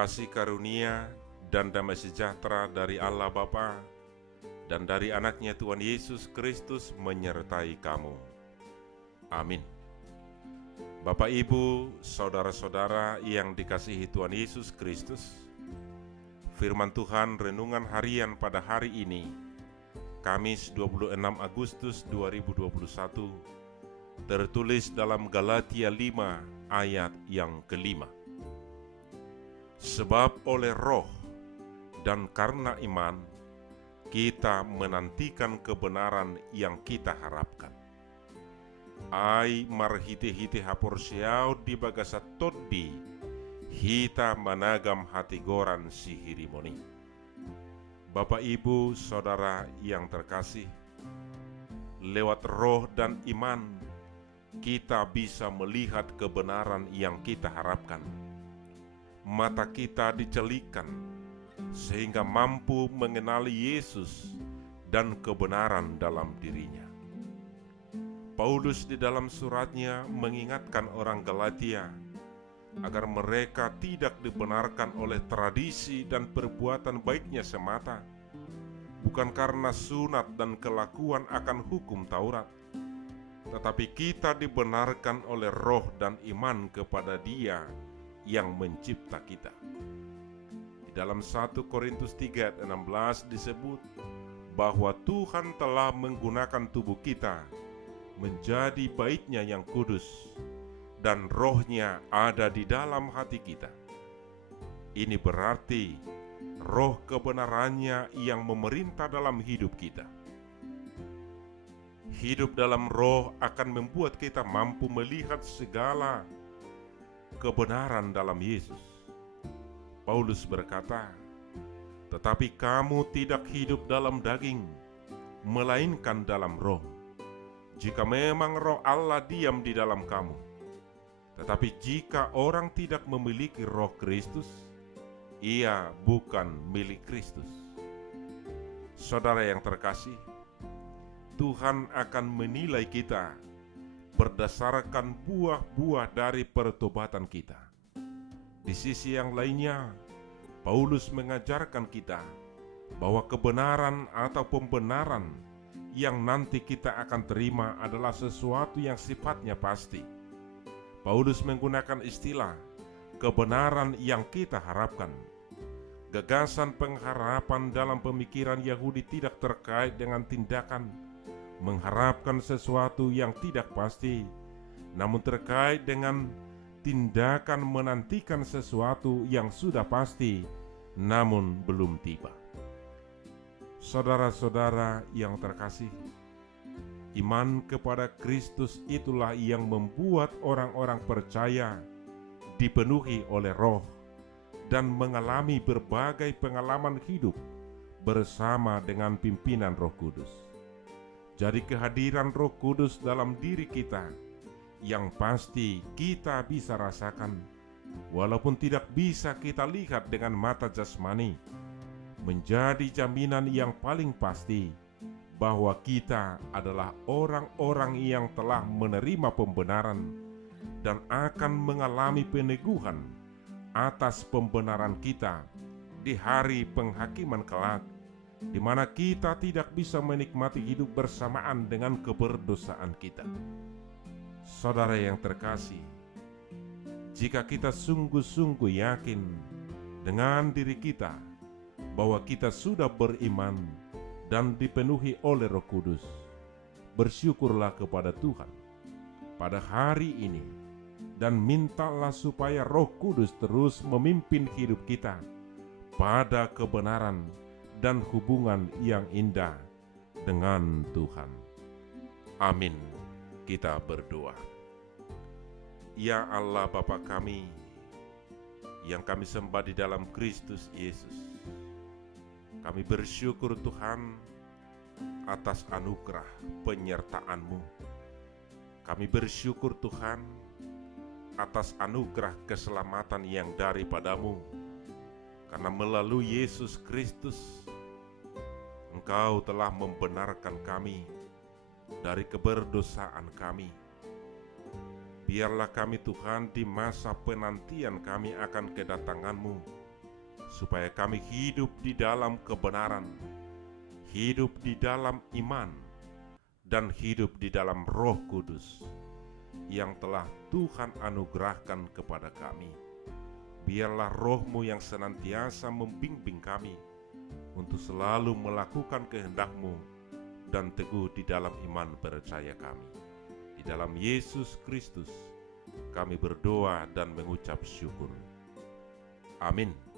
kasih karunia dan damai sejahtera dari Allah Bapa dan dari anaknya Tuhan Yesus Kristus menyertai kamu. Amin. Bapak, Ibu, saudara-saudara yang dikasihi Tuhan Yesus Kristus, firman Tuhan renungan harian pada hari ini, Kamis 26 Agustus 2021, tertulis dalam Galatia 5 ayat yang kelima. Sebab oleh roh dan karena iman, kita menantikan kebenaran yang kita harapkan. Ai marhite-hite haporsiau di bagasa toddi, hita managam hati goran sihirimoni. Bapak, Ibu, saudara yang terkasih, lewat roh dan iman, kita bisa melihat kebenaran yang kita harapkan. Mata kita dicelikan sehingga mampu mengenali Yesus dan kebenaran dalam dirinya. Paulus di dalam suratnya mengingatkan orang Galatia agar mereka tidak dibenarkan oleh tradisi dan perbuatan baiknya semata, bukan karena sunat dan kelakuan akan hukum Taurat, tetapi kita dibenarkan oleh roh dan iman kepada Dia yang mencipta kita. Di dalam 1 Korintus 3 ayat 16 disebut bahwa Tuhan telah menggunakan tubuh kita menjadi baitnya yang kudus dan rohnya ada di dalam hati kita. Ini berarti roh kebenarannya yang memerintah dalam hidup kita. Hidup dalam roh akan membuat kita mampu melihat segala kebenaran dalam Yesus. Paulus berkata, "Tetapi kamu tidak hidup dalam daging, melainkan dalam roh. Jika memang roh Allah diam di dalam kamu. Tetapi jika orang tidak memiliki roh Kristus, ia bukan milik Kristus." Saudara yang terkasih, Tuhan akan menilai kita berdasarkan buah-buah dari pertobatan kita. Di sisi yang lainnya, Paulus mengajarkan kita bahwa kebenaran atau pembenaran yang nanti kita akan terima adalah sesuatu yang sifatnya pasti. Paulus menggunakan istilah kebenaran yang kita harapkan. Gagasan pengharapan dalam pemikiran Yahudi tidak terkait dengan tindakan mengharapkan sesuatu yang tidak pasti, namun terkait dengan tindakan menantikan sesuatu yang sudah pasti, namun belum tiba. Saudara-saudara yang terkasih, iman kepada Kristus itulah yang membuat orang-orang percaya dipenuhi oleh roh dan mengalami berbagai pengalaman hidup bersama dengan pimpinan Roh Kudus. Jadi kehadiran Roh Kudus dalam diri kita yang pasti kita bisa rasakan, walaupun tidak bisa kita lihat dengan mata jasmani, menjadi jaminan yang paling pasti bahwa kita adalah orang-orang yang telah menerima pembenaran dan akan mengalami peneguhan atas pembenaran kita di hari penghakiman kelak, di mana kita tidak bisa menikmati hidup bersamaan dengan keberdosaan kita. Saudara yang terkasih, jika kita sungguh-sungguh yakin dengan diri kita bahwa kita sudah beriman dan dipenuhi oleh Roh Kudus, bersyukurlah kepada Tuhan pada hari ini dan mintalah supaya Roh Kudus terus memimpin hidup kita pada kebenaran dan hubungan yang indah dengan Tuhan. Amin. Kita berdoa. Ya Allah Bapa kami, yang kami sembah di dalam Kristus Yesus, kami bersyukur Tuhan atas anugerah penyertaan-Mu. Kami bersyukur Tuhan atas anugerah keselamatan yang daripada-Mu, karena melalui Yesus Kristus Engkau telah membenarkan kami dari keberdosaan kami. Biarlah kami Tuhan di masa penantian kami akan kedatangan-Mu, supaya kami hidup di dalam kebenaran, hidup di dalam iman, dan hidup di dalam Roh Kudus yang telah Tuhan anugerahkan kepada kami. Biarlah Roh-Mu yang senantiasa membimbing kami untuk selalu melakukan kehendak-Mu dan teguh di dalam iman percaya kami. Di dalam Yesus Kristus kami berdoa dan mengucap syukur. Amin.